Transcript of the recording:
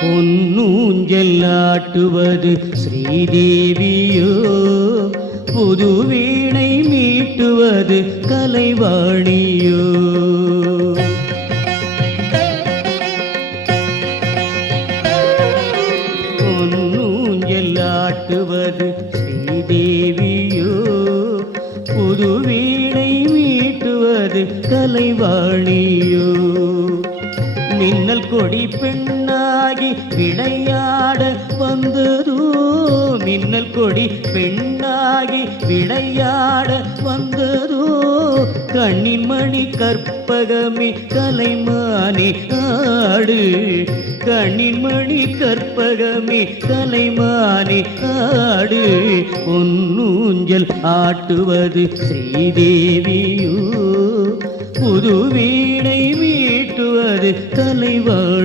பொன்னூஞ்சல்லாட்டுவது ஸ்ரீதேவியோ, புது வீணை மீட்டுவது கலைவாணியோ. பொன்னூஞ்சல்லாட்டுவது ஸ்ரீதேவியோ, புது வீணை மீட்டுவது கலைவாணியோ. மின்னல் கொடி பெண்ணாகி விளையாட வந்ததோ, மின்னல் கொடி பெண்ணாகி விளையாட வந்ததோ. கண்ணின் மணி கற்பகமே கலைமானே ஆடு, கண்ணின் மணி கற்பகமே கலைமானே ஆடு. பொன்னூஞ்சல் ஆட்டுவது ஸ்ரீதேவியோ, புது வீணை மீட்டுவது கலைவாணியோ.